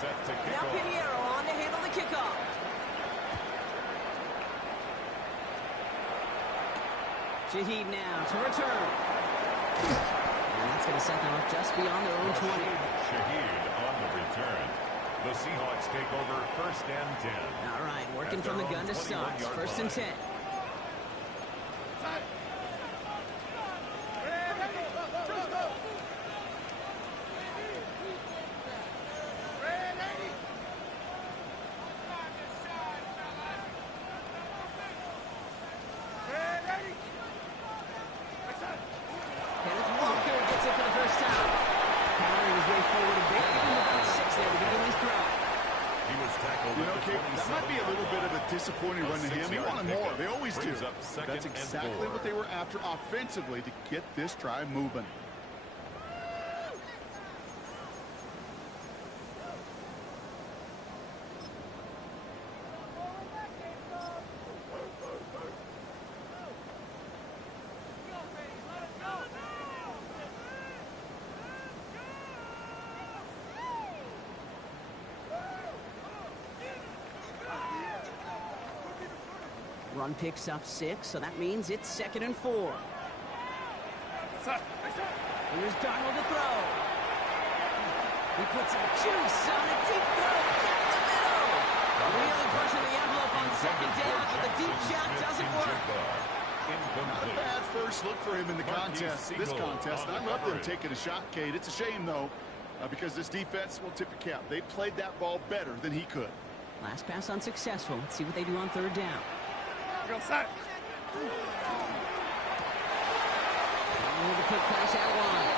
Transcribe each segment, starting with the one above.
set to kick now off. Pinheiro on to handle the kickoff. Shaheed now to return. And that's going to set them up just beyond their own 20. Shaheed on the return. The Seahawks take over 1st and 10. All right, working from the gun to start. 1st and 10. Disappointing run to him. He wanted more. They always do. That's exactly what they were after offensively to get this drive moving. Run picks up 6, so that means it's 2nd and 4. Here's Darnold to throw. He puts some juice on a deep throw down the middle. Really pushing the envelope on 2nd down, but the deep shot doesn't work. Not a bad first look for him in the contest. This contest, I love them taking a shot, Cade. It's a shame, though, because this defense will tip your cap. They played that ball better than he could. Last pass unsuccessful. Let's see what they do on 3rd down. Go set. The quick pass out wide.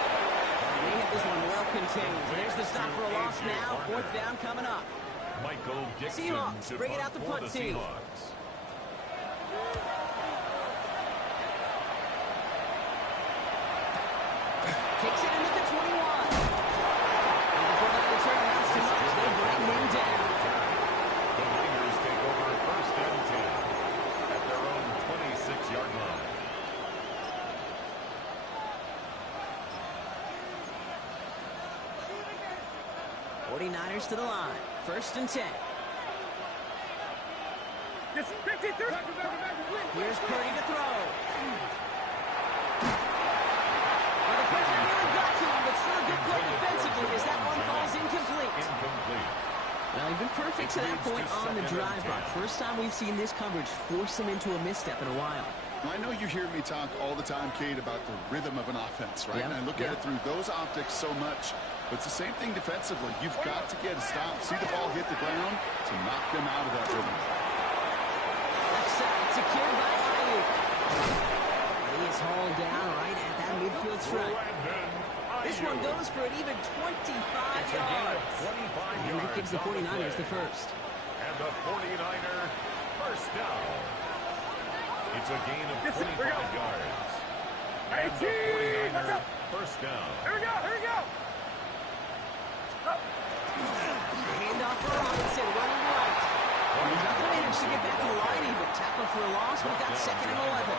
And they have this one well contained. There's the stop for a loss now. 4th down coming up. Michael Dixon Seahawks to bring it out the punt team. Takes it in at the 21. And before that return amounts to much, they bring him down. The Raiders take over 1st and 10 at their own 26-yard line. '49ers to the line. 1st and 10. Here's Purdy to throw. Well, the pressure really got to him, but still a good play defensively as that one falls incomplete. Well, he's been perfect to that point on the drive, Brock. First time we've seen this coverage force him into a misstep in a while. I know you hear me talk all the time, Cade, about the rhythm of an offense, right? And I look at it through those optics so much. But it's the same thing defensively. You've got to get a stop, see the ball hit the ground to knock them out of that rhythm. Left side secured by Ayuk. He is hauled down right at that midfield stripe. This one goes for an even 25 yards. And that gives the 49ers the first. And the 49er first down. It's a gain of 25 yards. And the 49er first down. Here we go, here we go. Handoff for Robinson, running right. He's not going to manage to get back to the line even. Tackle for a loss. We've got 2nd and 11.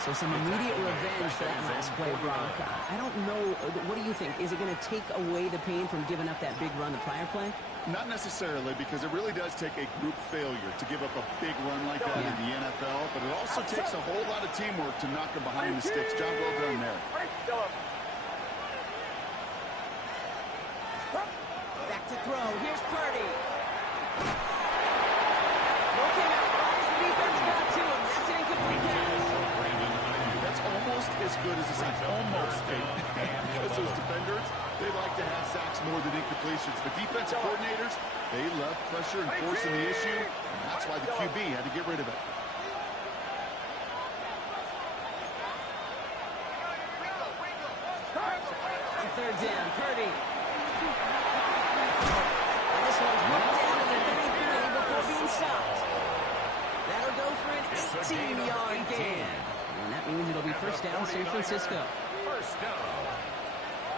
So some immediate revenge for that last play, Brock. I don't know. What do you think? Is it going to take away the pain from giving up that big run the prior play? Not necessarily, because it really does take a group failure to give up a big run like that in the NFL, but it also takes a whole lot of teamwork to knock them behind the sticks. Job well done there. Back to throw. Here's Purdy. Looking out. As the defense got to him. That's an incomplete pass. That's almost as good as a sack. Almost. Because those defenders, they like to have sacks more than incompletions. But defensive coordinators, they love pressure and forcing the issue. And that's why the QB had to get rid of it. On 3rd down, Purdy. And this one's whipped down to the 33 before being stopped. That'll go for an 18-yard gain. And that means it'll be first down San Francisco. First down.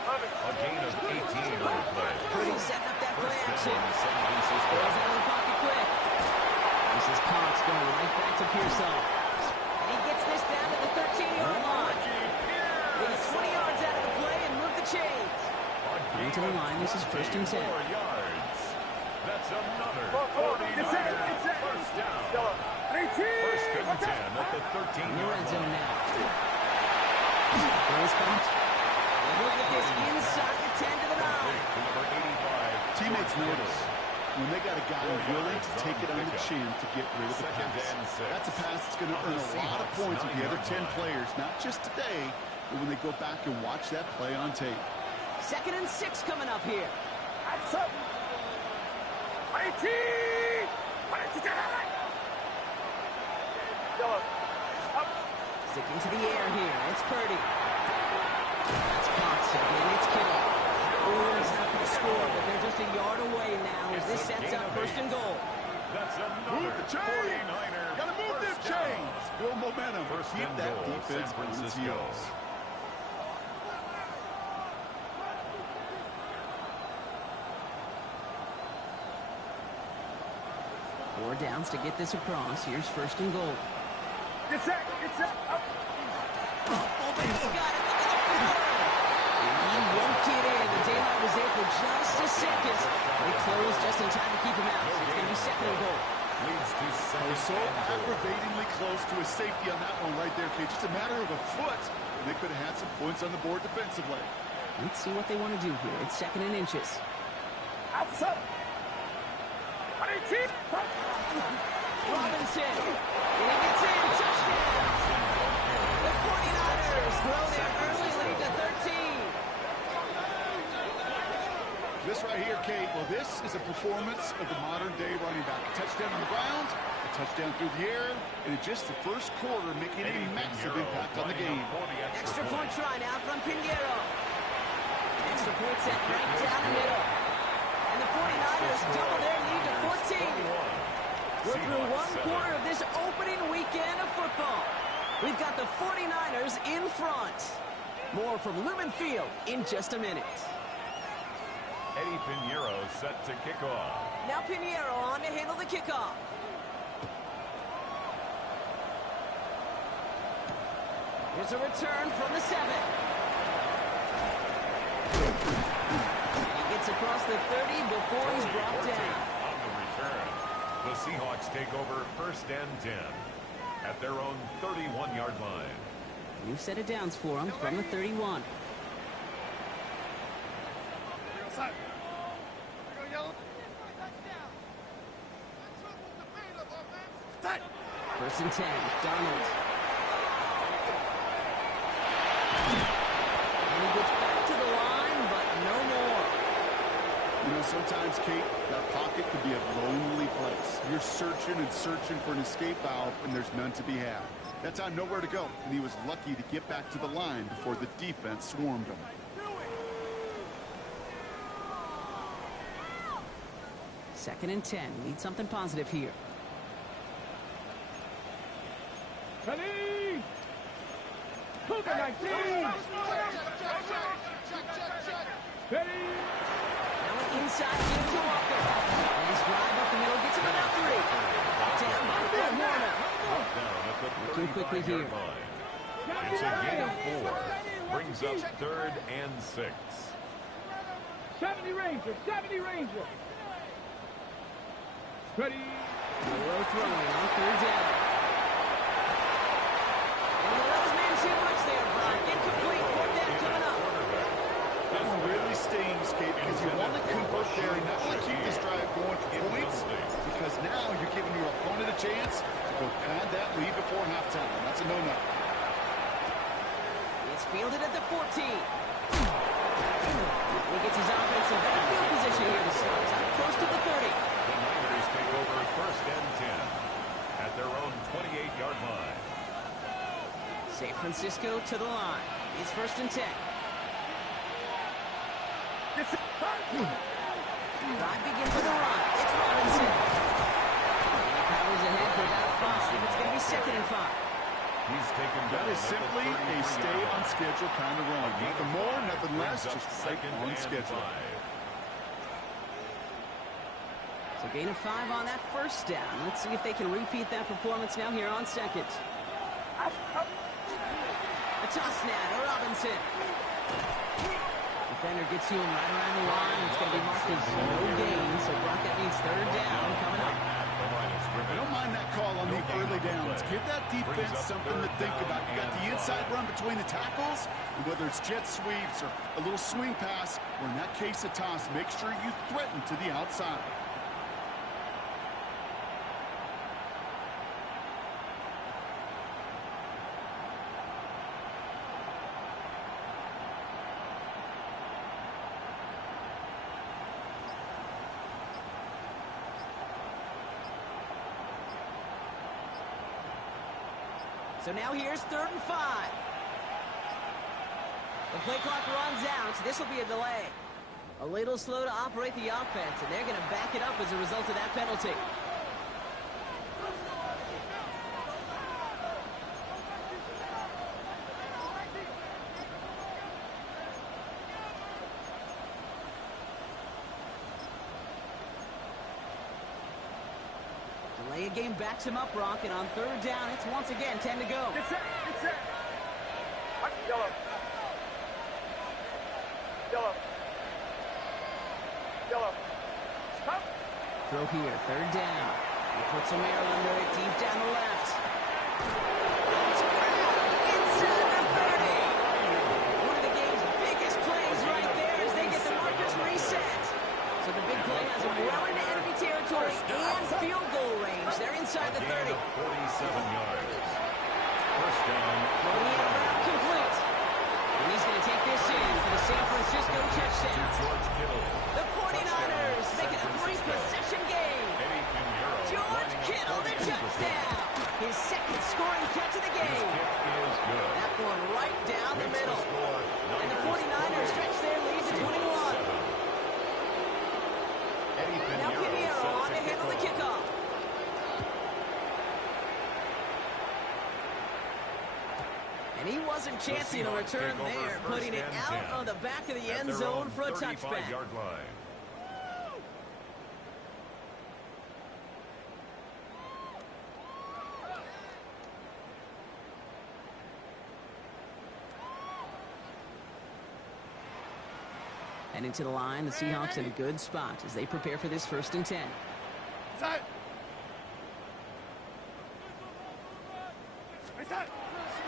A gain of 18 on the play. Purdy setting up that play action. Goes out of the pocket quick. This is Cox going right back to Pearsall. And he gets this down to the 13-yard line. They get 20 yards out of the play and move the chains. A gain to the line. This is 1st and 10. 4 yards. That's another 49er first down. 1st and 10 at the 13-yard zone line. now. Throws punt. He'll get this inside the 10 to the 9. Number 85. Teammates notice when they got a guy willing to take it on the chin to get rid of the pass. That's a pass that's going to earn a lot of points with the other 10 players, not just today, but when they go back and watch that play on tape. 2nd and 6 coming up here. Sticking to the air here. It's Purdy. That's Cox again. It's Kittle. Oh, he's not going to score, but they're just a yard away now as this sets up 1st and goal. That's another Move the chains. 49er. Got to move them chains. Build momentum. Keep that defense on its heels. Four downs to get this across. Here's 1st and goal. Get set. Up. He's got it. Look at the floor. He won't get in. The daylight was there for just a second. They closed just in time to keep him out. So it's going to be 2nd and goal. Leads to second So and goal. aggravatingly close to a safety on that one right there, Kate. Just a matter of a foot, and they could have had some points on the board defensively. Let's see what they want to do here. It's 2nd and inches. Outside. Robinson. And he gets in. Touchdown. The 49ers grow their early lead to 13. This right here, Kate, well, this is a performance of the modern-day running back. A touchdown on the ground, a touchdown through the air, and in just the first quarter, making a massive impact on the game. Extra point try now from Pinheiro. Extra point set right down the middle. And the 49ers double their lead to 14. We're through one quarter of this opening weekend of football. We've got the 49ers in front. More from Lumen Field in just a minute. Eddie Pinheiro set to kick off. Now Pinheiro on to handle the kickoff. Here's a return from the 7. And he gets across the 30 before he's brought down. On the return, the Seahawks take over 1st and 10 at their own 31-yard line. New set of downs for him from the 31. Outside. First and 10, Donald. And he gets back to the line, but no more. You know, sometimes, Kate, that pocket could be a lonely place. You're searching and searching for an escape valve, and there's none to be had. That time, nowhere to go, and he was lucky to get back to the line before the defense swarmed him. Second and 10. Need something positive here. Ready. Cougar 19. Ready. Now an inside give to Walker. And his drive up the middle gets him about 3. Brought down by Fred Warner. Looking quickly here. It's a gain of 4. Brings up 3rd and 6. 70 Ranger. 70 Ranger. Ready. Low throwing on 3rd down. And he let his man too much there, Brian. Incomplete. 4th down coming up. That really stings, Kate, because you want to convert there and not only keep this drive going for points, because now you're giving your opponent a chance to go pad that lead before halftime. That's a no-no. It's fielded at the 14. He gets his offense in better field position here to start. He's out close to the 30. The Niners take over 1st and 10 at their own 28-yard line. San Francisco to the line. It's 1st and 10. Drive begins with a run. It's Robinson. He powers ahead for about 5. It's going to be 2nd and 5. He's taken That is simply a stay-on-schedule kind of run. Nothing more, nothing less, just right on schedule. So gain of 5 on that 1st down. Let's see if they can repeat that performance now here on 2nd. A toss now to Robinson. Defender gets to him right around the line. It's going to be marked as no gain. So, Brock, that means third down coming up. I don't mind that call on the early downs. Give that defense something to think about. You got the inside run between the tackles, and whether it's jet sweeps or a little swing pass, or in that case a toss, make sure you threaten to the outside. So now here's 3rd and 5. The play clock runs out. This will be a delay. A little slow to operate the offense, and they're going to back it up as a result of that penalty. Delay of game backs him up, Brock, and on 3rd down, it's once again 10 to go. Get set. Get set. Yellow. Yellow. Yellow. Stop. Throw here, 3rd down. He puts some air under it, deep down the left. It's grabbed inside the 30. One of the game's biggest plays right there as they get the markers reset. So the big play has them well into enemy territory and field goal range. They're inside the 30. 47 yards. First down. Throwing the out route complete. And he's going to take this in for the San Francisco touchdown. George Kittle. The 49ers make it a 3-possession game. George Kittle, the touchdown. His 2nd scoring catch of the game. That one right down the middle. And the 49ers stretch their lead to 21. Now Pinheiro on to handle the kickoff. And he wasn't chancing a return there, putting it out on the back of the end zone for a touchback. And into the line, the Seahawks in a good spot as they prepare for this 1st and 10. Set.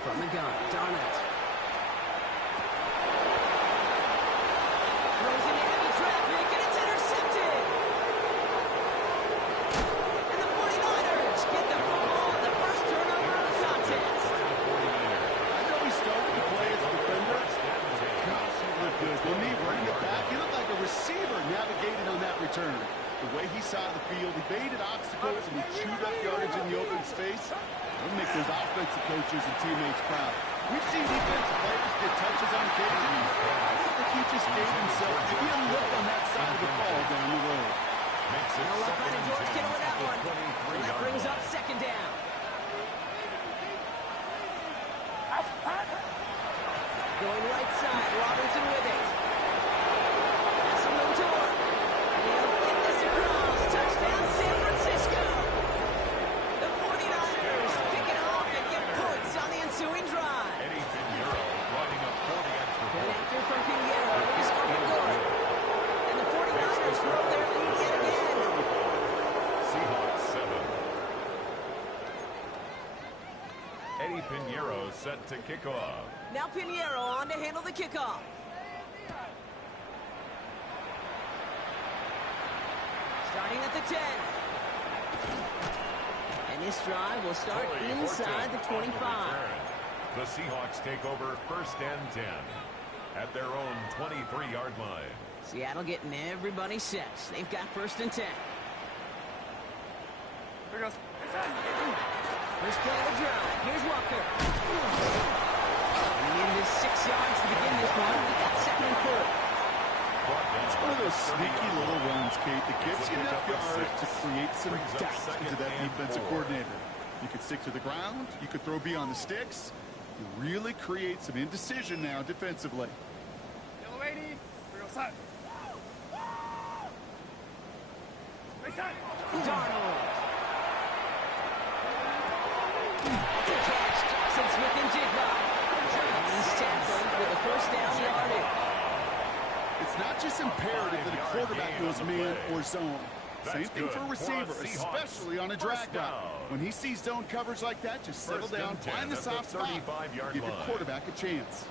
From the gun, Darnett. Throws into heavy traffic, and it's intercepted. And the 49ers get the football on the first turnover of the contest. I know he started the play as a defender. Gosh, he looked good, didn't he? Running it back, he looked like a receiver navigating on that return. The way he saw the field, he baited obstacles, and he chewed up yardage in the open space. It'll make those offensive coaches and teammates proud. We've seen defensive players get touches on occasion. I think he just gave himself maybe a look on that side of the ball down the road. No left on George Kittle with that one. And that brings up 2nd down. Going right side, Robinson with it. That's a little torque. And he'll get this across. Touchdown, San Francisco. The 49ers pick it off and get points on the ensuing drive. Good after from Pinheiro. He's open good. And the 49ers grow their lead yet again. Seahawks 7. Eddie Pinheiro set to kick off. Now Pinheiro on to handle the kickoff. Starting at the 10. And this drive will start inside the 25. The Seahawks take over 1st and 10 at their own 23-yard line. Seattle getting everybody set. They've got 1st and 10. Here goes. First play of the drive. Here's Walker. He needed his 6 yards to begin this one. He got 2nd and 4. It's one of those sneaky little runs, Kate, that gets you enough yards to create some doubt into that defensive coordinator. You could stick to the ground. You could throw beyond the sticks. You really create some indecision now defensively. Yellow 80. Here goes. Set. Darnold. It's a catch. Jackson Smith and Jigba. And he's tackled with a 1st down yardage. goes man or zone. Same thing for a receiver, especially on a drag route. When he sees zone coverage like that, just settle down, find the soft spot, give your quarterback a chance.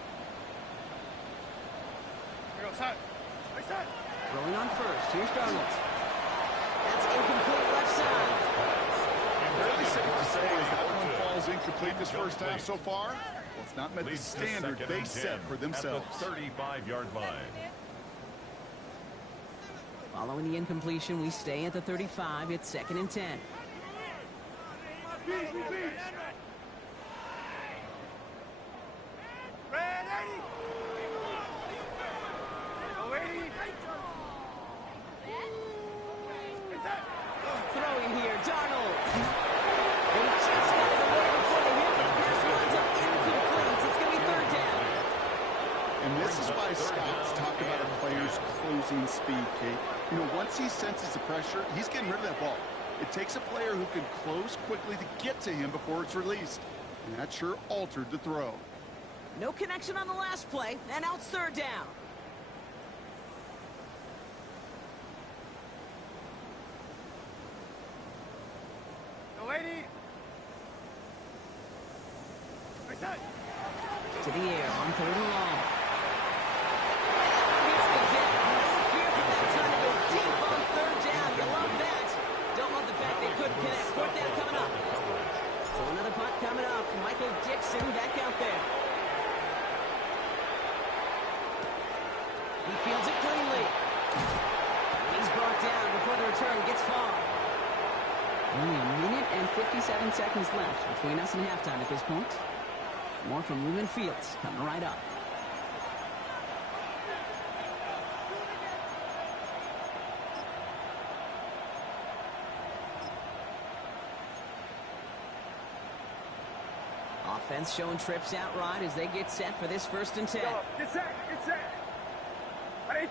Rolling on first. Here's Darnold. That's incomplete left side. Fairly safe to say as that one falls incomplete this first half so far. Well, it's not met the standard they set for themselves. At the 35-yard line. Following the incompletion, we stay at the 35. It's 2nd and 10. Throwing here, Darnold. They just got it away before they hit the pass winds up incomplete. It's going to be 3rd down. And this is why scouts talk about a player's closing speed, Kate. You know, once he senses the pressure, he's getting rid of that ball. It takes a player who can close quickly to get to him before it's released. And that sure altered the throw. No connection on the last play, and now it's 3rd down. To the air on 3rd and long. Hits the deck. No fear for that time to go deep on 3rd down. You love that. Don't love the fact they couldn't connect. 4th down coming up. So another punt coming up. Michael Dixon back out there. He fields it cleanly. And he's brought down before the return gets far. Only a minute and 57 seconds left between us and halftime at this point. More from Lumen Fields coming right up. Offense showing trips out right as they get set for this 1st and 10. Get set. 18.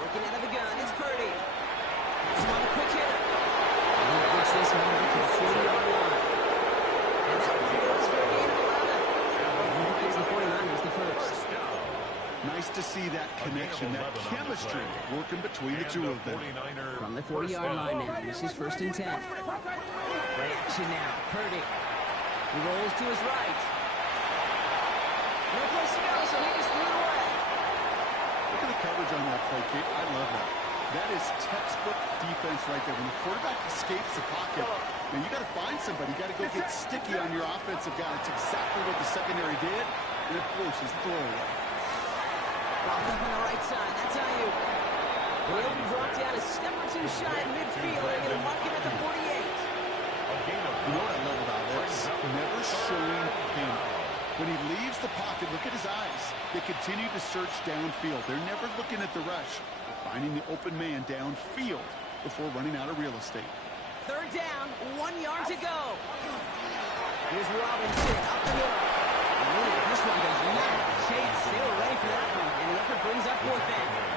Working out of the gun, it's Purdy. He's on a quick hitter. And he gets this one up to the 40-yard line. And that one goes for a gain of 11. And he gives the 49ers the first. Nice to see that connection, that chemistry working between the two of them. From the 40-yard line now, this is 1st and 10. Play action now, Purdy. He rolls to his right. No place to go, so he just threw it away. Look at the coverage on that play, Kate. I love that. That is textbook defense right there. When the quarterback escapes the pocket, now you got to find somebody. You got to go get sticky on your offensive guy. It's exactly what the secondary did, and it forces the throwaway. Popped up on the right side. That's Ayuk. And he'll be brought down a step or two shy in midfield. They're going to mark him at the 48. You know what I love about this? Never showing panic. When he leaves the pocket, look at his eyes. They continue to search downfield. They're never looking at the rush. They're finding the open man downfield before running out of real estate. 3rd down, 1 yard to go. Here's Robinson up the middle. This one does not have a chance. They were ready for that one, and the effort brings up 4th down.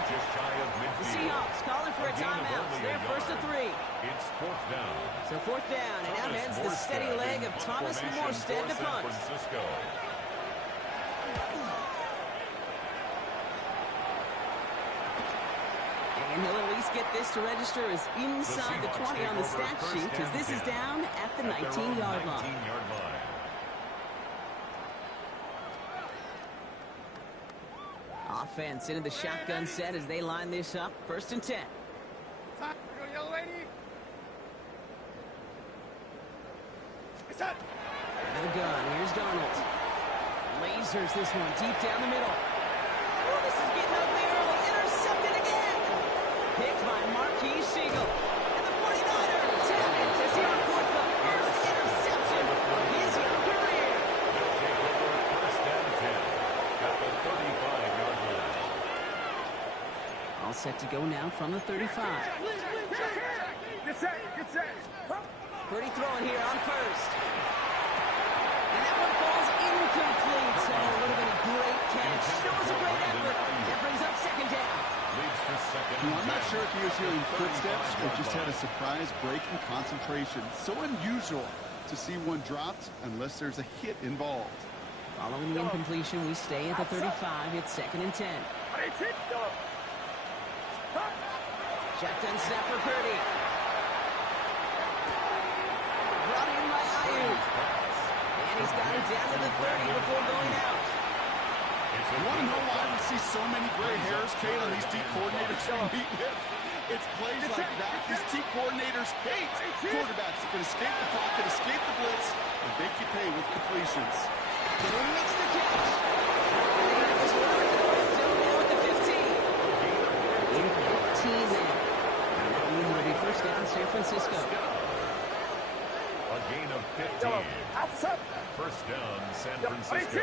The Seahawks calling for a timeout. They're 1st and 3. It's 4th down. So 4th down, and out heads the steady leg of Thomas Morstead to punt. And he'll at least get this to register as inside the 20 on the stat sheet, because this is down at the 19-yard line. Offense into the shotgun set as they line this up. 1st and 10. Time. Go, yellow lady. Set. Out of the gun. Here's Darnold. Lasers this one deep down the middle. Oh, this is getting ugly early. Intercepted again. Picked by Marquise Siegel. And the 49ers have it as he records the first interception of his young career. They'll take over 1st and 10 at the 35-yard line. All set to go now from the 35. Get set. Purdy throwing here on 1st. And that one falls incomplete. So it would have been a great catch. It was a great effort. That brings up 2nd down. Leads to 2nd and 10. I'm not sure if he was hearing footsteps or just had a surprise break in concentration. So unusual to see one dropped unless there's a hit involved. Following the incompletion, we stay at the 35. It's 2nd and 10. Shotgun snap for Purdy. Brought in by Ayuk. And he's got it down to the 30 before going out. You want to know why we see so many gray hairs, Kate, on these D coordinators we meet with? It's plays like that. These D coordinators hate quarterbacks that can escape the pocket, escape the blitz, and make you pay with completions. He makes the catch. And he was running to the red zone now at the 15. In 15 there. And that means it'll be first down San Francisco. A gain of 15. First down San Francisco.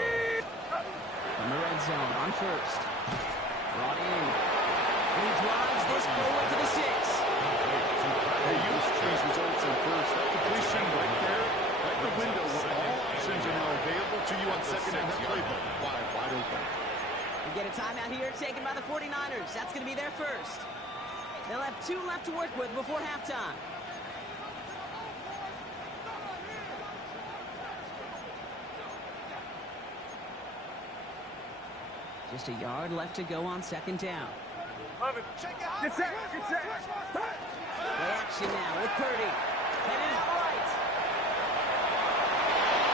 From the red zone on first. Brought in. And he drives this forward to the 6. Hey, use these results in first. That completion right there, right in the window where all options are now available to you on second down. That playbook wide open. We get a timeout here taken by the 49ers. That's going to be their first. They'll have 2 left to work with before halftime. Just a yard left to go on second down. Get set. Play action now with Purdy. Headed out right.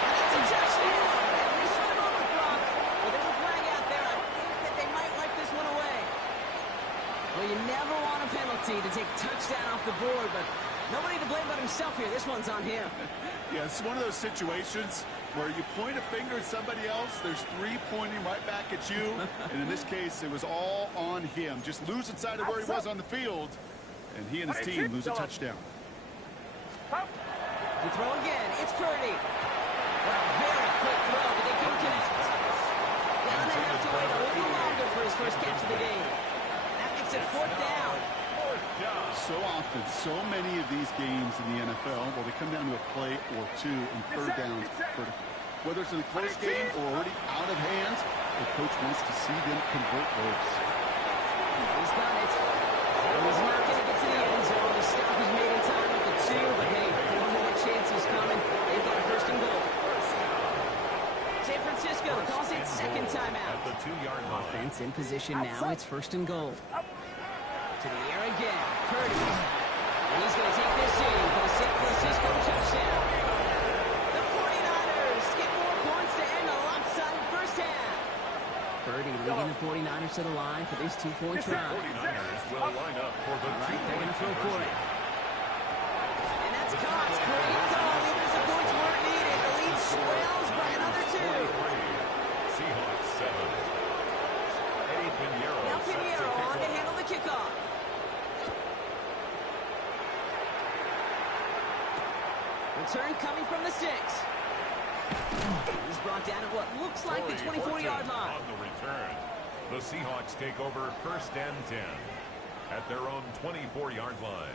And that's a touchdown. And they shut him over, Brock. Well, there's a flag out there. I think that they might wipe this one away. Well, you never want a penalty to take a touchdown off the board, but nobody to blame but himself here. This one's on him. Yeah, it's one of those situations where you point a finger at somebody else, there's 3 pointing right back at you, and in this case, it was all on him. Just losing sight of where he was on the field, and he and his team lose a touchdown. The throw again. It's Purdy. Well, very quick throw, but they couldn't connect. Gonna have to wait a little longer for his first catch of the game. And that makes it fourth down. So often, so many of these games in the NFL, well, they come down to a play or two and third downs critical. Whether it's in a close game or already out of hand, the coach wants to see them convert those. He's got it. He's not going to get to the end zone. The stop is made in time at the 2, but hey, 4 more chances coming. They've got a first and goal. San Francisco calls it second timeout. At the 2-yard line. Offense in position now. It's first and goal. To the air again. Purdy. And he's going to take this in for the San Francisco touchdown. The 49ers get more points to end a lopsided first half. Purdy leading the 49ers to the line for this 2-point try. 49ers will line up for the All right, they're going to throw for it. And that's caught. Great call. Even as the points weren't needed, the lead swells by another 2. Seahawks 7. Eddie Pinheiro. Now Pinheiro on to handle the kickoff. Return coming from the 6. He's brought down at what looks like the 24-yard line. On the return, the Seahawks take over first and 10 at their own 24-yard line.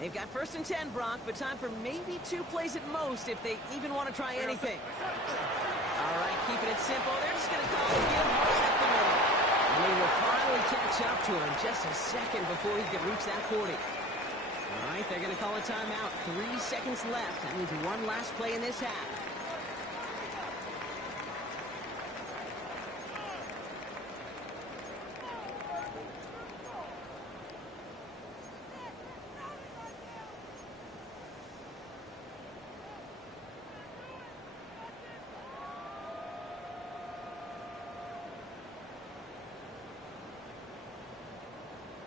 They've got first and 10, Brock, but time for maybe 2 plays at most if they even want to try anything. All right, keeping it simple. They're just going to call it give right up the middle. And they will finally catch up to him just a second before he can reach that 40. All right, they're going to call a timeout. 3 seconds left. That means 1 last play in this half.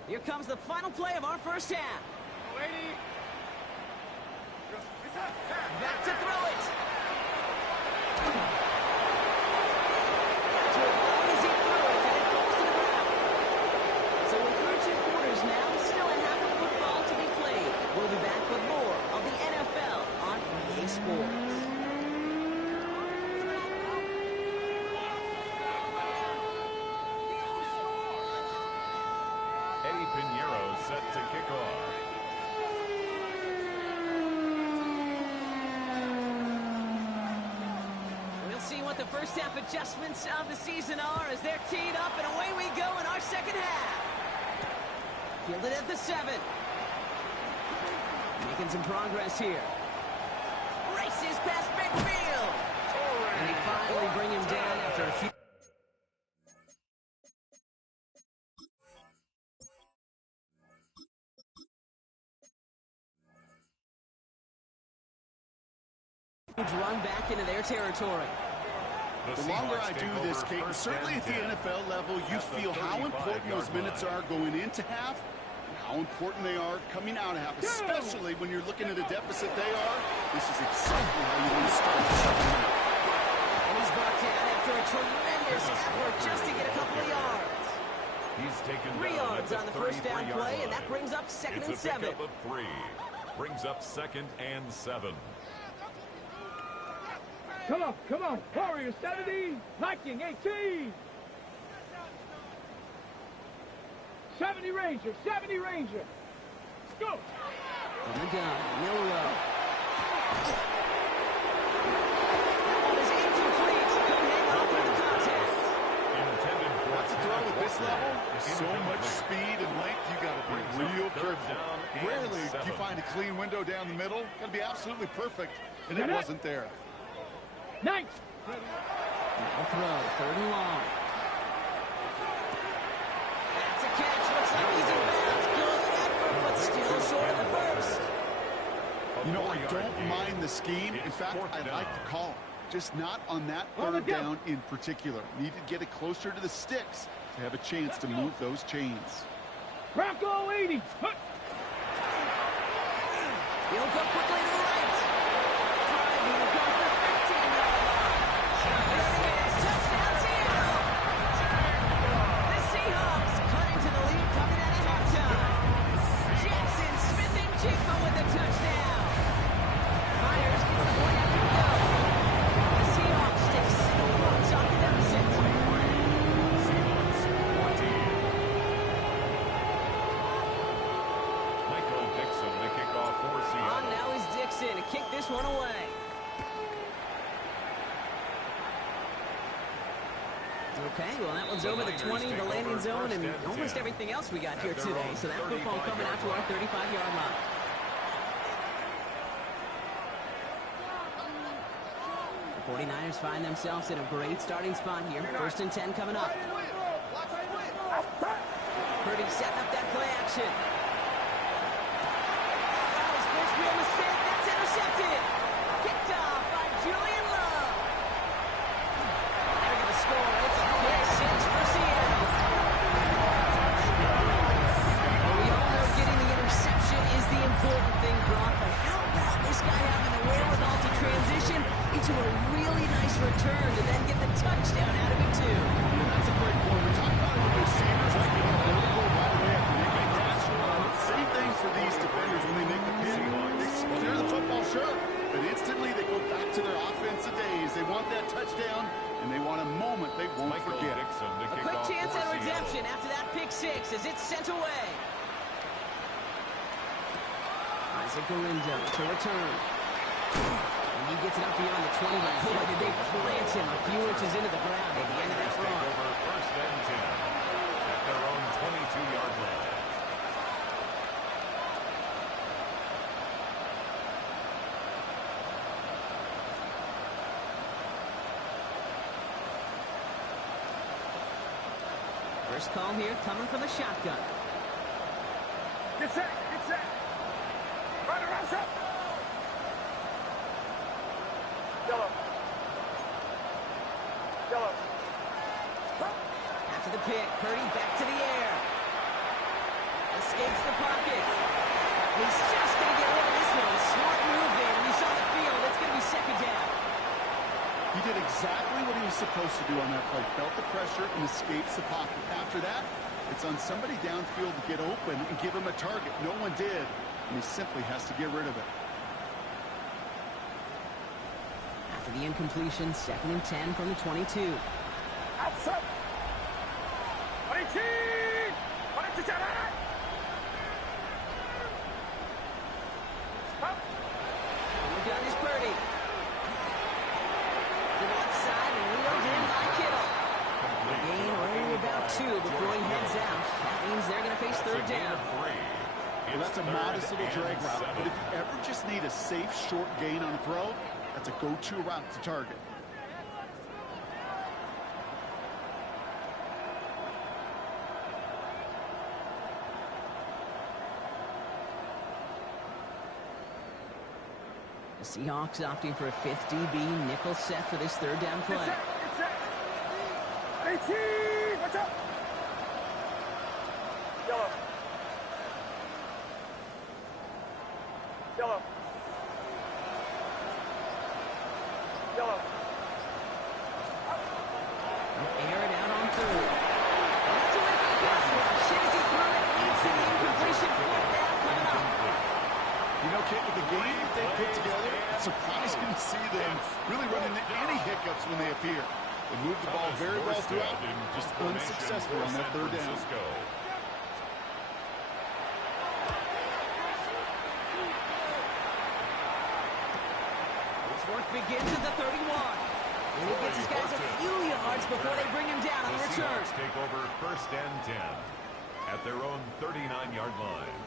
Here comes the final play of our first half. Back to throw it. That's what long as he threw it, and it falls to the ground. So we're through 2 quarters now. Still a half of football to be played. We'll be back with more of the NFL on EA Sports. Eddie Pinheiro set to kick off. We'll see what the first half adjustments of the season are as they're teed up, and away we go in our second half. Fielded at the 7. Making some progress here. Races past midfield. And they finally bring him down after a few... run back into their territory. The longer I do this, Kate, certainly at the NFL level, you feel how important those minutes are going into half and how important they are coming out of half, especially when you're looking at a deficit they are. This is exactly how you want to start the second half. And he's brought down after a tremendous effort just to get a couple of yards. He's taken 3 yards on the first down play, and that brings up 2nd and 7. It's a pickup of 3. Brings up 2nd and 7. Come on, Warriors 70, Viking 18. 70 Ranger, 70 Ranger. Let's go. From the gun, Milrow. That one is incomplete. Couldn't hang on through the contest. That's a throw at this level. There's so much speed and length, you got to be real careful. Rarely do you find a clean window down the middle. Got to be absolutely perfect, and it wasn't there. Nice. Now throw, 3rd and long. That's a catch. Looks like he's in bounds. Good effort, but still short of the first. You know, I don't mind the scheme. In fact, I like the call. Just not on that 3rd down in particular. Need to get it closer to the sticks to have a chance to move those chains. Bronco 80. He'll go quickly to the right. Driving across the 15-yard line. There it is. Touchdown, Seattle. The Seahawks cut into the lead coming out of halftime. Jackson Smith-Njigba with the touchdown. Myers gets the point after the go. The Seahawks take 6 points off the deficit. Seahawks 14. Michael Dixon to kick off for Seattle. Now is Dixon to kick this one away. Okay, well, that one's over the 20, the landing zone, and almost everything else we got here today. So that football coming out to our 35-yard line. The 49ers find themselves in a great starting spot here. 1st and 10 coming up. Purdy setting up that play action. That was first real mistake. That's intercepted. Kicked off by Julian Love. They're going to score. It's a pick 6 for Seattle. Well, we all know getting the interception is the important thing, Brock, but how about this guy having the wherewithal to transition into a really nice return to then get the touchdown out of it, too? That's a great point. We're talking about the receivers like getting vertical right away after making a catch. Same thing for these defenders when they make the pick. They clear the football, sure, but instantly they go back to their offensive days. They want that touchdown, and they want a moment they won't forget. A quick chance at redemption after that pick 6 as it's sent away. Isaac Galindo to return. And he gets it up beyond the 20, but boy, did they plant him a few inches into the ground at the end of that run. First and 10 at their own 22-yard line. First call here coming from the shotgun. Get set. Run around, shot. Yellow. After the pick, Purdy back to the air. Escapes the pocket. He's just going to get rid of this one. Smart move there. When you saw the field, it's going to be 2nd down. He did exactly what he was supposed to do on that play. Felt the pressure and escapes the pocket. After that, it's on somebody downfield to get open and give him a target. No one did, and he simply has to get rid of it. After the incompletion, 2nd and 10 from the 22. Outside. 18. The gun is Purdy. To the left side and reeled in by Kittle. The gain only about 2 before he heads out. That means they're going to face 3rd down. Well, that's a modest little drag route, but if you ever just need a safe, short gain on a throw, that's a go-to route to target. The Seahawks opting for a 5th DB nickel set for this 3rd down play. Watch out! Yellow. Yellow. Yellow. Air it out on 3rd. And that's a win for the pass rush. Shazy threw it, leads to the incompletion. 4th down coming up. You know, Kate, with the game that they put together, it's surprising to see them really run into any hiccups when they appear. They moved the ball very well throughout, just unsuccessful on that 3rd down. Work begins at the 31. And he gets his guys a few yards before they bring him down on the return. Seahawks take over 1st and 10 at their own 39-yard line.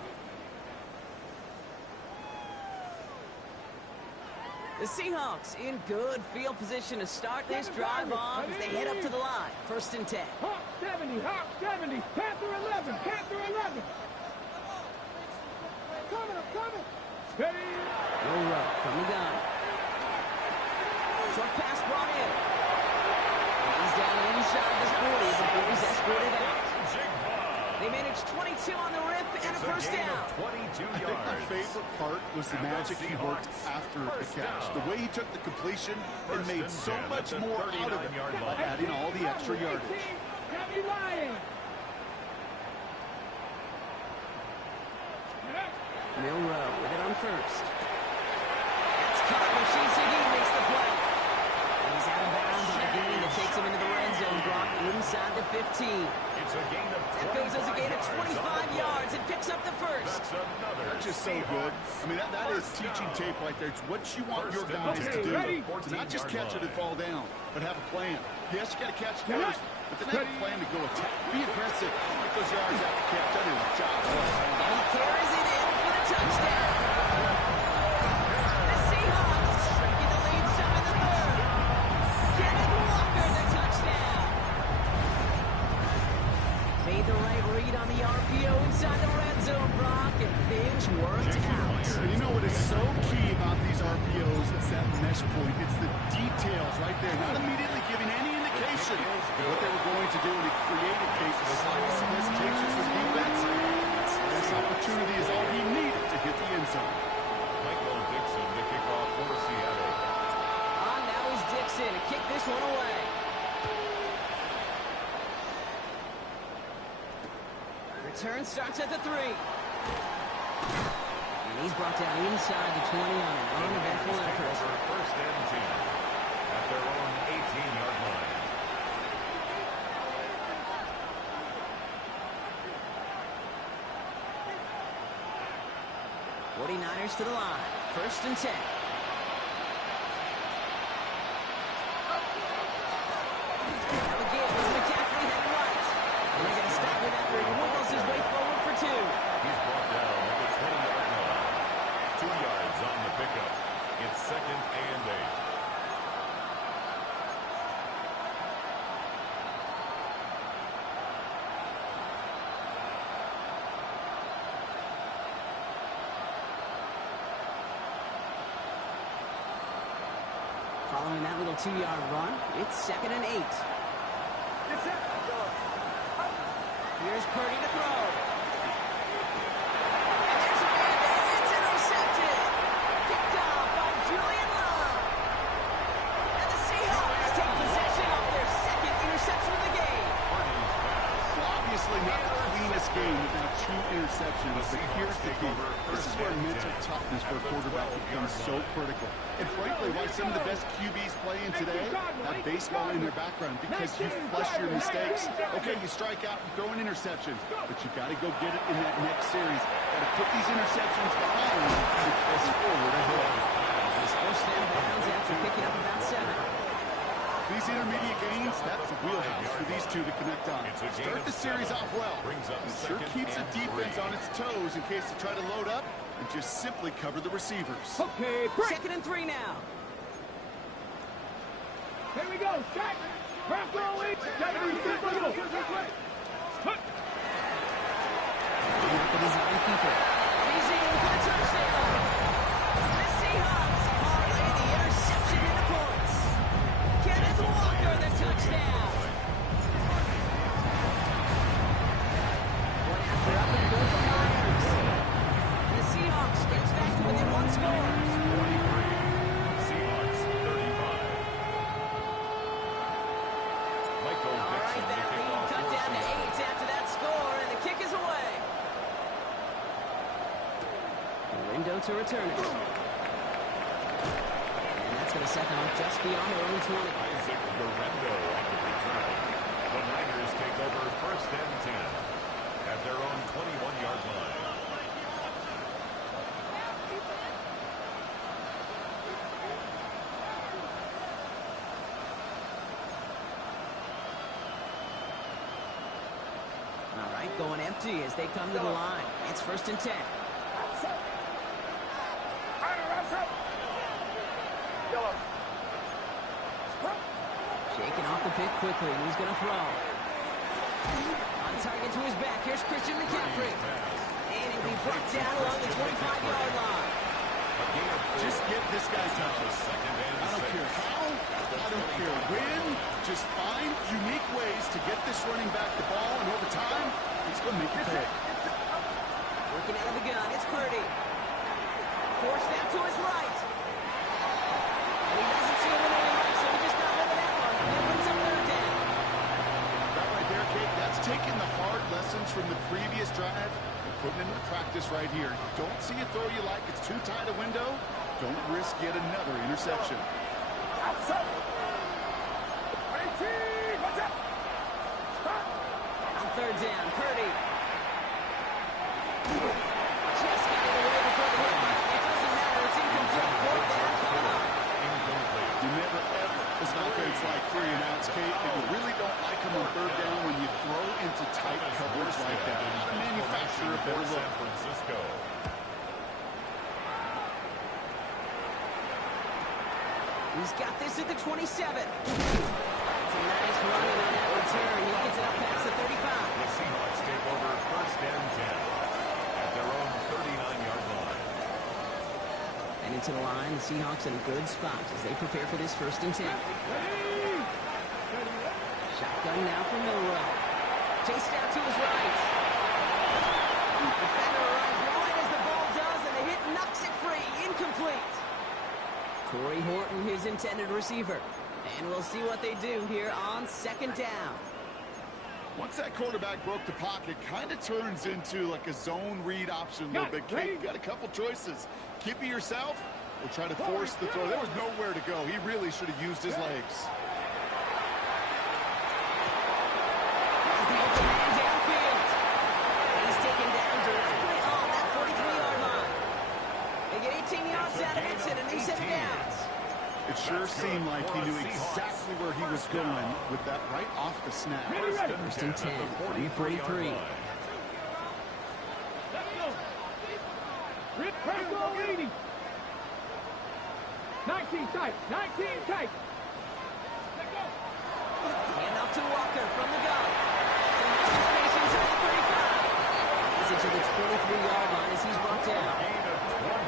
The Seahawks in good field position to start this drive off as they head up to the line. 1st and 10. Hawk 70, Hawk 70, Panther 11, Panther 11. Coming. Steady. Goooo from the gun. Short pass brought in. And he's down inside the 40 before he's escorted out. They managed 22 on the rip and a 1st down. 22 I think my favorite part was the magic he worked after the catch. The way he took the completion and made so much more out of it by adding all the extra yardage. Heavy lying. Milrow with it on 1st. That's caught. Rashid makes the play. And he's out of bounds on a gain that takes him into the red zone. Block inside the 15. It's a gain of That goes as a gain of 25 yards and picks up the 1st. That's just so good. I mean, that is teaching tape right there. It's what you want your guys to do. To not just catch it and fall down, but have a plan. Yes, you got to catch first, but then have a plan to go attack. Be aggressive. Get those yards after catch. That is a job. And he carries it in for the touchdown. The Seahawks shrinking the lead some in the 3rd. Kenneth Walker, the touchdown. Made the right read on the RPO inside the red zone, Brock, and things worked out. And you know what is so key about these RPOs? It's that mesh point. It's the details right there. Not immediately giving any indication of what they were going to do. And it created cases, slightest of hesitations for the defense. This opportunity is all he needed to hit the end zone. Michael Dixon to kick off for Seattle. Now is Dixon to kick this one away. Return starts at the 3. And he's brought down inside the 20 on an uneventful effort. 1st and 10 at their own 18-yard line. '49ers to the line. 1st and 10. Now again, it's McCaffrey heading right. And they're going to stop him after he wiggles his way forward for 2. He's brought down at the 20-yard line. 2 yards on the pickup. It's 2nd and 8. Following that little 2-yard run, it's 2nd and 8. Here's Purdy to throw. And there's a man there. It's intercepted. Picked off by Julian Love. And the Seahawks take possession of their 2nd interception of the game. Well, obviously not the cleanest game without 2 interceptions, but here's the key. This is where mental toughness for a quarterback becomes so critical. And frankly, why some of the best QBs playing today have baseball in their background, because you flush your mistakes. Okay, you strike out and throw an interception, but you got to go get it in that next series. Got to put these interceptions behind you and press forward ahead. His 1st down bounds after picking up about 7. These intermediate gains, that's the wheelhouse for these two to connect on. Start the series off well. It sure keeps the defense on its toes in case they try to load up and just simply cover the receivers. Okay, break. 2nd and 3 now. Here we go. Check. Craft rolling. The design keeper. He's in for the touchdown. The Seahawks parlay the interception into points. Kenneth Walker, the touchdown. One after up and good for Myers. And the Seahawks gets back to within 1 score. Seahawks 35. Michael All right, Dixon that to kick lead off cut for down to 8 after that score, and the kick is away. Window to return it. And that's going to set them up just beyond their own 20. Isaac Guerrero on the return. The Niners take over 1st and 10 at their own 21-yard line. All right, going empty as they come to the line. It's 1st and 10. Shaking off the pick quickly. He's going to throw. On target to his back. Here's Christian McCaffrey. And he'll be brought down along the 25-yard line. Just get this guy touches. I don't care how, I don't care when. Just find unique ways to get this running back the ball, and over time, he's going to make it pay. Working out of the gun. It's Purdy. Forced out to his right. And he doesn't see a window in right, so he just got rid of that one. And brings up 3rd down. That right there, Kate, that's taking the hard lessons from the previous drive and putting into practice right here. You don't see a throw you like, it's too tight a window. Don't risk yet another interception. On 3rd down, Purdy. Just got it away before the hit. It doesn't matter, it's incomplete. 4th down coming up. You never ever, as an offense like 3 and outs, Kate, and you really don't like them on 3rd down when you throw into tight coverage like that. How to manufacture a better look. San Francisco. He's got this at the 27. It's a nice running on that return. He gets it up past the 35. The Seahawks take over 1st and 10 at their own 39-yard line. And into the line, the Seahawks in a good spot as they prepare for this 1st and 10. Shotgun now from Milrow. Chased out to his right. Defender arrives right as the ball does, and the hit knocks it free. Incomplete. Corey Horton, his intended receiver. And we'll see what they do here on 2nd down. Once that quarterback broke the pocket, kind of turns into like a zone read option a little bit. Kate, you got a couple choices. Keep it yourself or try to force the throw. There was nowhere to go. He really should have used his legs. As the open man downfield. He's taken down directly on that 43-yard line. They get 18 yards out of it, and a new set of downs. It sure seemed like he knew exactly where he was going with that right off the snap. 1st and 10, 43. Let's go. Rip, press roll 80. 19 tight. 19 tight. Let's go. Hand off to Walker from the gun. Some nice space inside the 35. He's into the 23-yard line as he's brought down.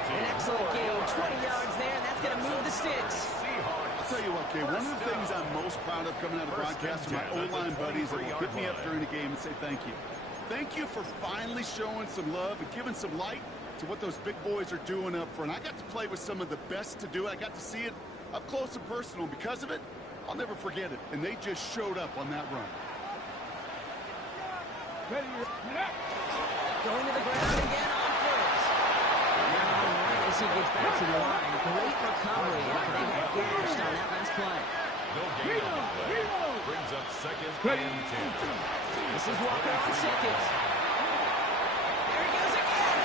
An excellent gain, 20 yards there, and that's going to move the sticks. I'll tell you what, Kay, one of the things I'm most proud of coming out of broadcast are my O-line buddies that will hit me up during the game and say thank you. Thank you for finally showing some love and giving some light to what those big boys are doing up front. I got to play with some of the best to do it. I got to see it up close and personal. Because of it, I'll never forget it. And they just showed up on that run. Going to the ground again on 1st. Now on right as he gets back to the line. Great recovery after they got gashed on that last play. No gain on the play. Brings up 2nd and 10. This is Walker on 2nd. There he goes again.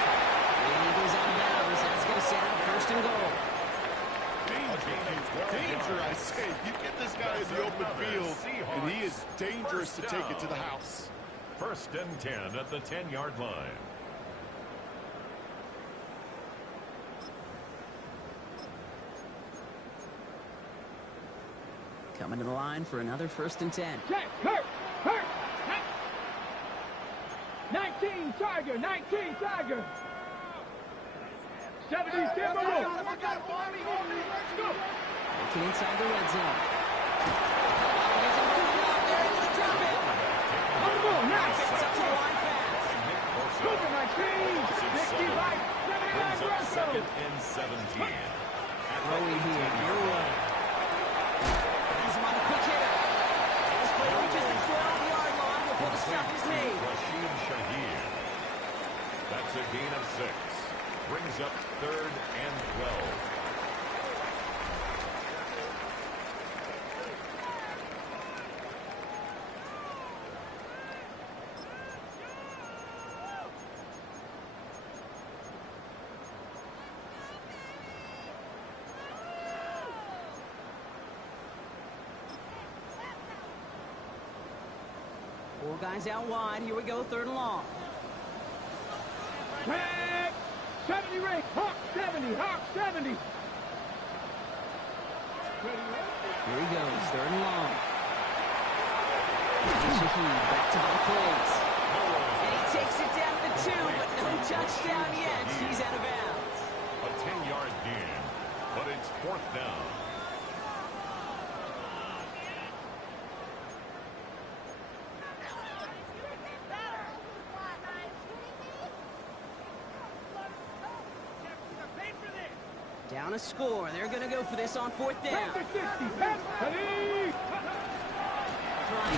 And he goes out of bounds. That's going to set up 1st and goal. Danger, I say. You get this guy in the open field, and he is dangerous to take it to the house. 1st and 10 at the 10-yard line. Coming to the line for another 1st and 10. Check, hurt. 19 Tiger, 19 Tiger. 70 Timberwolves. Looking inside the red zone. He's moving up there into the drop in. Nice. It's up to the line fast. Cougar 19, 60 right, 79 Grosso. 2nd and 17. Throwing here, your way. He's him on the quick hitter. This play reaches the 12-yard line before the stop is made. Rashid Shaheed. That's a gain of 6. Brings up 3rd and 12. Four guys out wide. Here we go, 3rd and long. Tag, 70 Ray, Hawk 70, Hawk 70. Here he goes, 3rd and long. Shaheed back to the plays. And he takes it down to the 2, but no touchdown yet. He's out of bounds. A 10-yard gain, but it's 4th down. Down a score. They're going to go for this on 4th down. Trying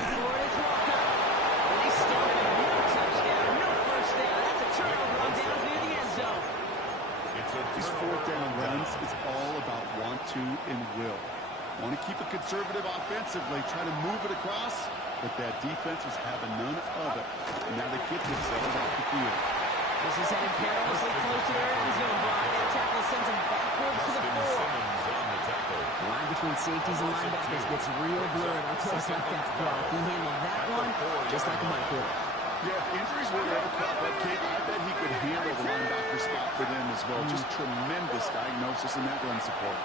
for it is Walker. And they stop it. No touchdown. No 1st down. That's a turnover on down near the end zone. These 4th down runs, it's all about want to and will. Want to keep it conservative offensively, try to move it across, but that defense was having none of it. And now they get themselves off the field. This is headed perilously close to their end zone block. That tackle sends them backwards to the 4. The line between safeties and linebackers gets real blurred on plays like that, Brock. He handled that one just like a Mike would. Yeah, if injuries were to ever crop up, Kate, I bet he could handle the linebacker spot for them as well. Just tremendous diagnosis in that run support.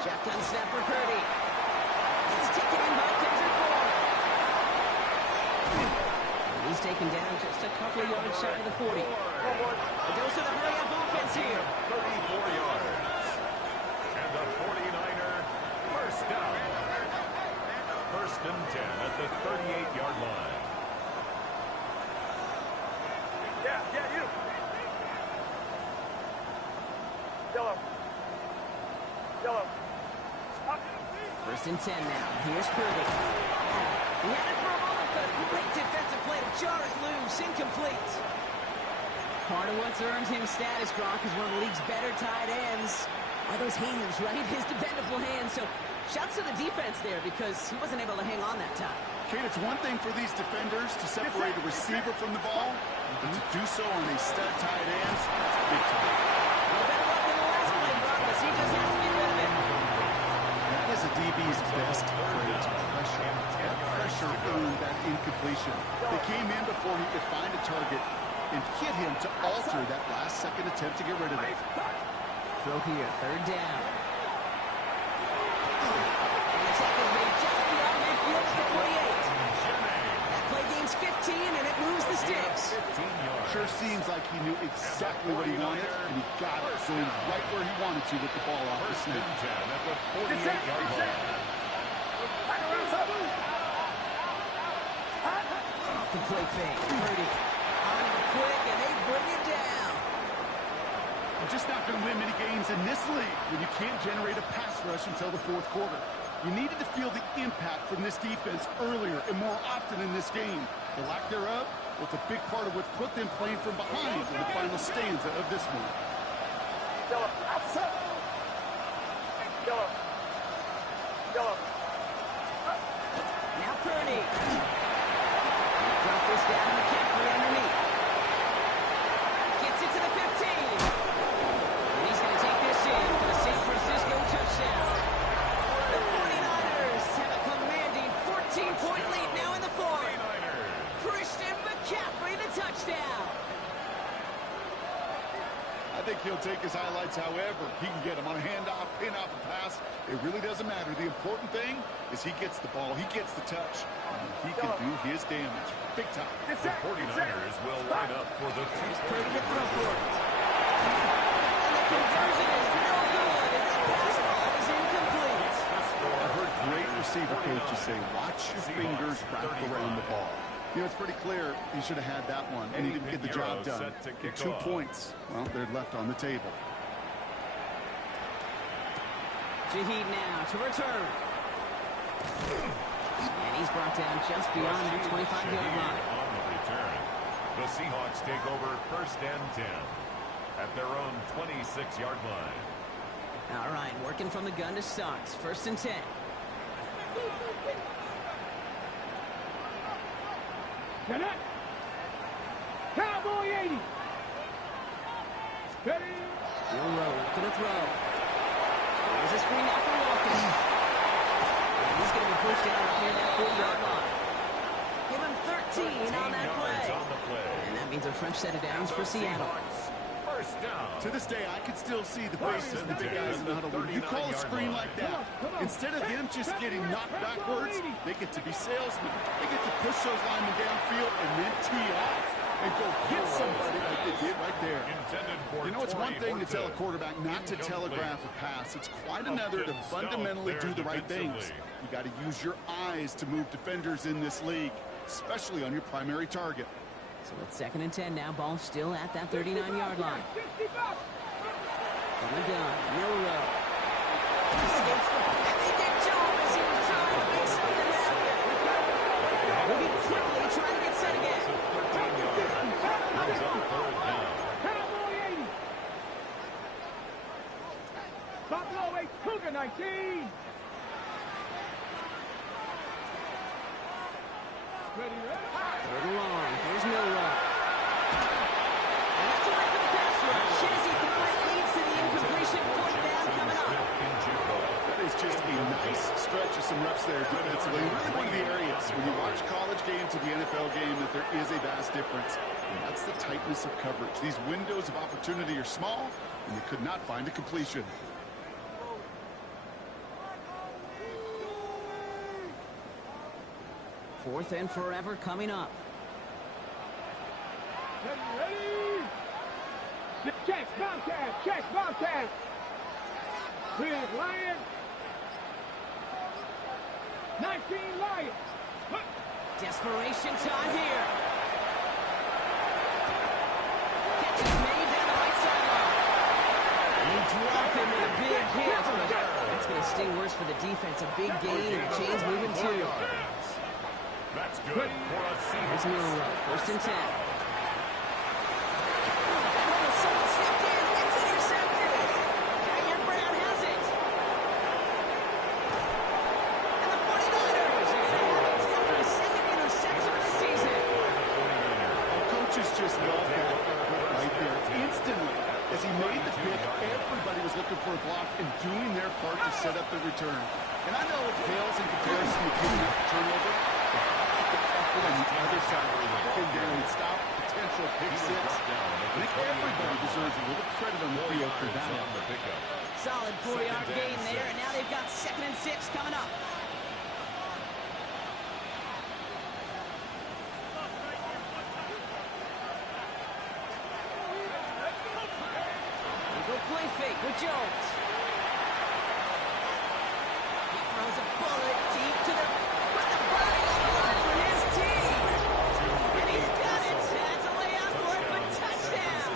Shotgun snap for Purdy. It's taken in by Kendrick Bourne. And he's taken down just a couple of yards shy of the 40. A dose of the hurry-up offense here. 34 yards. And the 49er, 1st down. 1st and 10 at the 38-yard line. Yeah, you. Yellow. 1st and 10 now. Here's Purdy. He had it for a moment, but a great defensive play to jar it loose. Incomplete. Part of what's earned him status, Gronk, is one of the league's better tight ends. Are those hands, right? His dependable hands. So shouts to the defense there because he wasn't able to hang on that time. Kate, it's one thing for these defenders to separate a receiver from the ball, but to do so on these stud tight ends, that's a big time. No better luck than the last play, Broncos. He just has to get rid of it. That is a DB's best trait, pressure. That pressure earned that incompletion. They came in before he could find a target and hit him to alter that last-second attempt to get rid of it. Throw here, 3rd down. And the tackle's made just beyond midfield at the 48. That play gains 15, and it moves the sticks. Sure seems like he knew exactly what he wanted, and he got it going right where he wanted to with the ball off the snap. At the 48-yard line. Off the play fake, Purdy. On him quick, and they bring it down. You're just not going to win many games in this league when you can't generate a pass rush until the 4th quarter. You needed to feel the impact from this defense earlier and more often in this game. The lack thereof was a big part of what's put them playing from behind in the final stanza of this one. Now Purdy. Drop this down in the kick for underneath. Gets it to the 15. think he'll take his highlights however he can get them on a handoff, pin off a pass. It really doesn't matter. The important thing is he gets the ball, he gets the touch, and he can do his damage. Big time. The 49ers will line up for the Purdy to throw for it. And the conversion is no good as that pass ball is incomplete. I've heard great receiver coaches say, watch your fingers wrap around the ball. You know, it's pretty clear he should have had that one, and he didn't get the job done. 2 points, well, they're left on the table. Shaheed now to return. And he's brought down just beyond that 25-yard line. On the return, the Seahawks take over 1st and 10 at their own 26-yard line. All right, working from the gun to start. 1st and 10. Cowboy 80. Steady. Milroe looking to throw. There's a screen out for Walker. And he's going to be pushed out up near that 40-yard line. Give him 13 on that play. And that means a fresh set of downs for Seattle. First down. To this day, I can still see the faces of the big guys in the huddle. When you call a screen like that, instead of them just getting knocked backwards, they get to be salesmen. They get to push those linemen downfield and then tee off and go hit somebody like they did right there. You know, it's one thing to tell a quarterback not to telegraph a pass. It's quite another to fundamentally do the right things. You got to use your eyes to move defenders in this league, especially on your primary target. So it's 2nd and 10 now. Ball still at that 39-yard line. From the gun, Milroe. Escapes the ball. And they get Joe as he was trying to make something happen. Moving quickly, trying to get set again. Cowboy 80. Buffalo 8, Cougar 19. Ready, ready. 3rd and long. Here's Milroe. And that's away from the pass rush. As he threw it, leads to the incompletion. 4th down coming up. That is just a nice stretch of some reps there defensively. Really one of the areas when you watch college game to the NFL game that there is a vast difference. And that's the tightness of coverage. These windows of opportunity are small, and they could not find a completion. Fourth and forever coming up. Ready. Check, Bobcat. Check, Bobcat. Clear, Lion. 19, Lion. Desperation time here. Catch is made down the right sideline. And they drop him with a big hit. But that's going to sting worse for the defense. A big gain, and the chain's moving too. That's good for a Here's Seahawks. Milroe, 1st and 10. Just love that right there. Instantly, as he made the pick, everybody was looking for a block and doing their part to set up the return. And I know it pales in comparison to giving up the turnover, but the effort on the other side of the down and stop potential pick six. I think everybody deserves a little credit on the field for that. Solid 4-yard gain there, and now they've got 2nd and 6 coming up. Play fake with Jones. He throws a bullet deep to the body on the line for his team. And he's got it. That's a way out for it, but touchdown.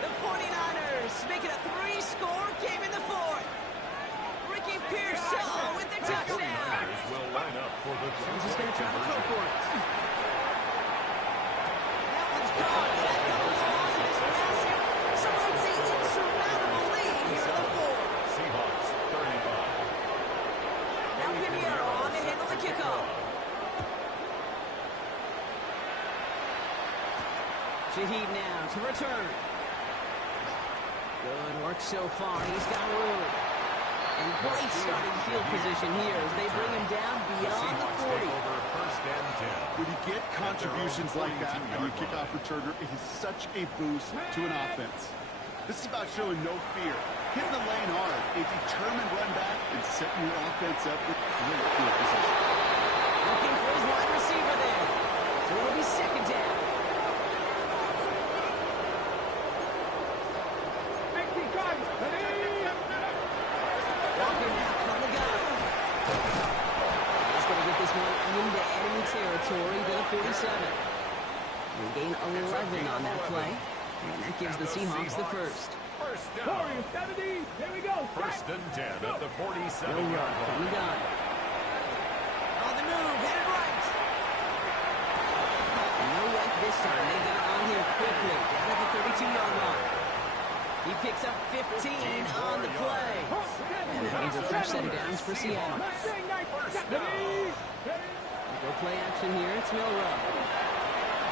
The 49ers make it a 3-score game in the 4th. Ricky Pearsall with the touchdown. Will line up for the Jones is going to try to throw for it. That one's gone. That double loss is massive. So it's an insurmountable lead here in the 4th. Seahawks 35. Now Pinheiro on to handle the kickoff. Shaheed now to return. Good work so far. He's got room. And great starting field position here as they bring him down beyond the 40. When you get contributions like that on your kickoff returner, it is such a boost to an offense. This is about showing no fear, hitting the lane hard, a determined run back, and setting your offense up with great field position. Looking for his wide receiver there. So it'll be second down. Walker now from the gun. He's going to get this one into enemy territory to the 47. They gain 11 on that play. And that gives the Seahawks the first. First down. Warriors 70. Here we go. First and 10 at the 47. No run from the gun. On the move, headed right. And no yak this time. They got on here quickly. Down at the 32-yard line. He picks up 15 on the play. And that means a fresh set of downs for Seattle. Go play action here. It's Milrow.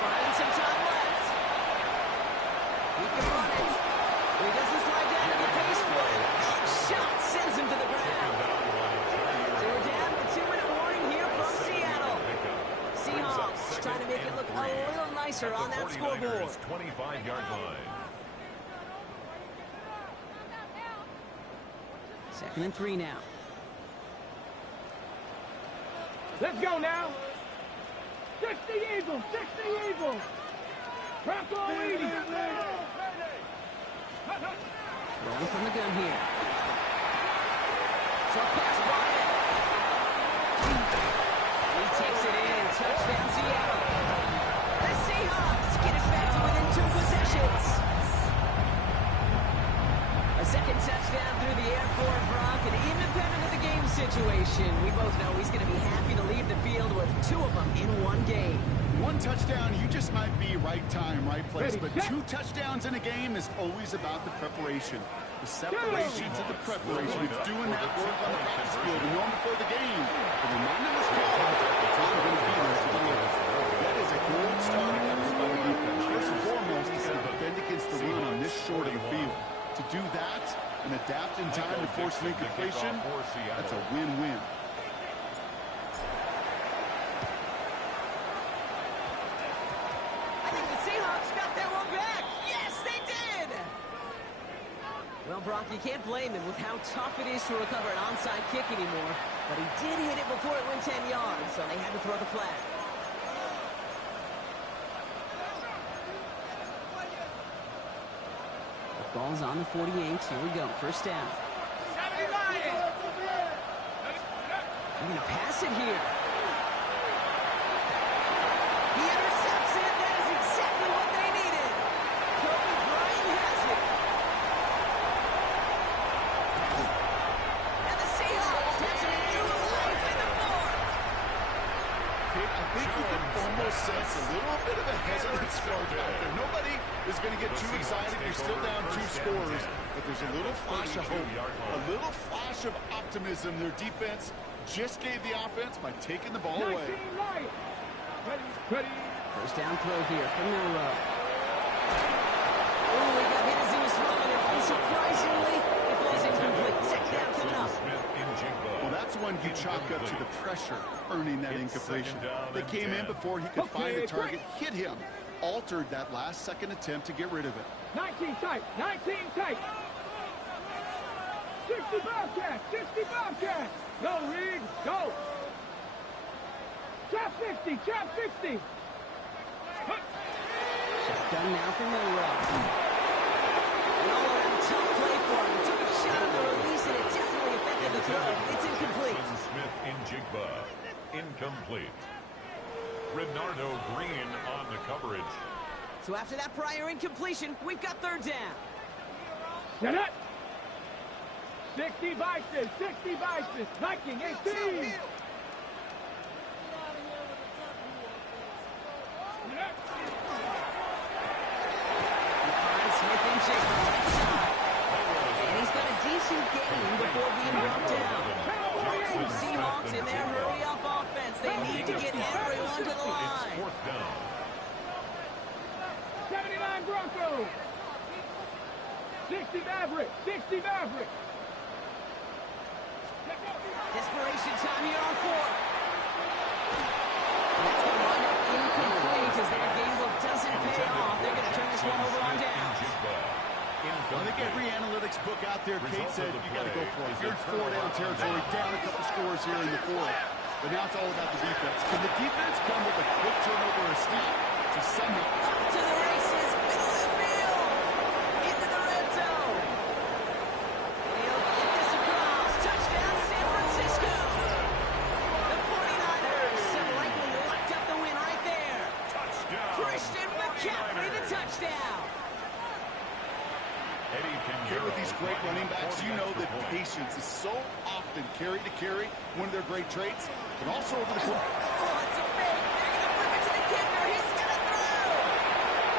Finding some time left. He can run it. He doesn't slide down and get pace for it. Shot sends him to the ground. So we're down to a 2-minute warning here from Seattle. Seahawks trying to make it look a little nicer on that scoreboard. 25-yard line. Second and 3 now. Let's go now. 60 Eagles, 60 Eagles. Bronco 80. Rolling from the gun here. Short pass, Bryant. He takes it in. Touchdown, Seattle. The Seahawks get it back to within 2 possessions. A second touchdown through the air for Brock, and independent of the game situation, we both know he's going to be happy to leave the field with 2 of them in one game. 1 touchdown, you just might be right time, right place. But 2 touchdowns in a game is always about the preparation. The separation to the preparation. It's doing that work on the practice field and knowing before the game. But reminding us all that I'm going to be there to deliver. That is a gold star to have by the defense. First and foremost, you got to defend against the run on this short of the field. To do that and adapt in time to force an incompletion, that's a win-win. I think the Seahawks got that one back. Yes, they did! Well, Brock, you can't blame him with how tough it is to recover an onside kick anymore. But he did hit it before it went 10 yards, so they had to throw the flag. The ball's on the 48. Here we go. First down. They're going to pass it here. He intercepts it. That is exactly what they needed. Kobe Bryant has it. And the Seahawks have some new life in the fourth. I think you can almost sense a little bit of a hesitance spark out there. Nobody is going to get too excited. You're still down 2 scores, but there's a little flash of hope, a little flash of optimism. Their defense just gave the offense by taking the ball away. First down throw here from Milrow. Oh, he got hit as he was throwing it. Unsurprisingly, it falls incomplete. Second down coming up. Well, that's one you chalk up to the pressure earning that incompletion. They came in before he could find the target, hit him, altered that last-second attempt to get rid of it. 19 tight, 19 tight. 60 Bobcats, 60 Bobcats. Go, Reed, go. Trap 50, trap 50. Shotgun now for Milrow. An all-around tough play for him. He took a shot on the release, and it definitely affected the throw. It's incomplete. Smith in Jigba. Incomplete. Renardo Green on the coverage. So after that prior incompletion, we've got third down. Set up. 60 Bison, 60 Bison. Viking 18. Smith and Jigba right side. And he's got a decent gain before being brought down. Seahawks in their hurry-up offense. They need to get everyone to the line. Fourth down. 79 Broncos. 60 Maverick, 60 Maverick. Desperation time here on 4. And that's going to wind up incomplete as their game doesn't pay off. They're going to turn this one over on down. I think there, Kate said you got to go for it. You're in four-down territory, down a couple scores here in the fourth. But now it's all about the defense. Can the defense come with a quick turnover or a steal to somehow... Up to the races, middle of the field, into the red zone. And he'll get this across. Touchdown, San Francisco. The 49ers have likely locked up the win right there. Touchdown. Christian McCaffrey, the touchdown. Here with these great running backs, you know that patience is so often carry to carry, one of their great traits, but also over the course. Oh, it's a fake. They're going to flip it to the kicker. He's going to throw.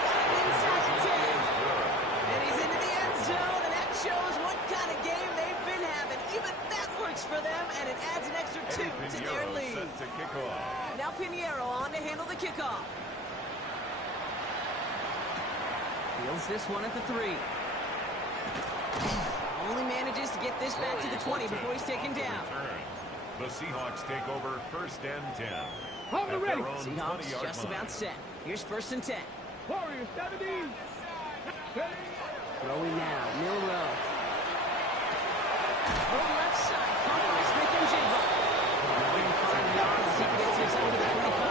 Got it inside the 10. And he's into the end zone, and that shows what kind of game they've been having. Even that works for them, and it adds an extra 2 to their lead. Now Pinheiro on to handle the kickoff. Fields this one at the 3. Only manages to get this back to the 20 before he's taken down. The Seahawks take over 1st and 10. Hold it ready. Seahawks just about set. Here's 1st and 10. Warriors 70. Throwing now, Milrow. On the left side, caught by Smith and Jigba. 5 yards as he gets us up to the 25.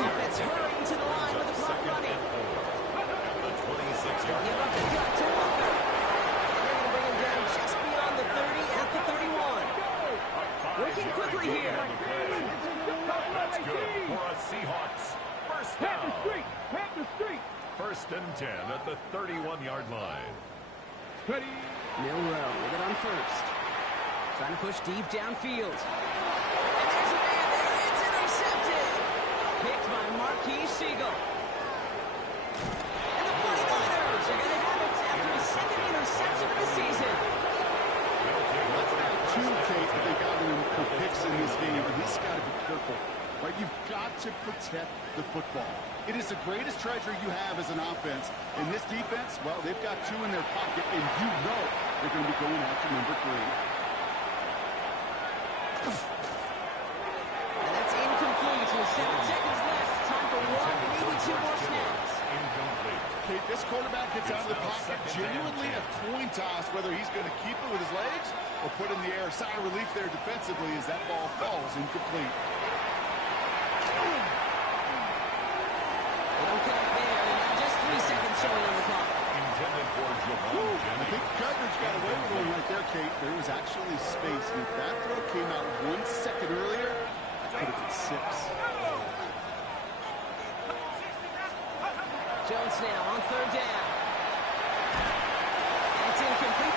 Offense hurrying to the line with the clock running. Give up the gut to Walker. And they're going to bring him down just beyond the 30 at the 31. Working quickly here. That's good for a Seahawks. First down. Panther Street. 1st and 10 at the 31-yard line. Ready. Milrow with it on 1st. Trying to push deep downfield. And there's a man there. It's intercepted. Picked by Marquise Siegel. And the 49ers are going to have it after his 2nd interception of the season. That's now 2, Kate, that they got him for picks in this game, and he's got to be careful. Right? You've got to protect the football. It is the greatest treasure you have as an offense. And this defense, well, they've got 2 in their pocket, and you know they're going to be going after number 3. And that's incomplete with 7 seconds left. Time for 1, maybe 2 more snaps. Incomplete. Kate, this quarterback gets out of the pocket, genuinely a coin toss, whether he's going to keep it with his legs or put in the air. Sigh of relief there defensively as that ball falls incomplete. They don't connect there, and now just 3 seconds showing on the clock. Intended for Javon I Jennings. think coverage got away with one right there, Kate. There was actually space, and if that throw came out 1 second earlier, that could have been 6. Jones now on 3rd down. And it's incomplete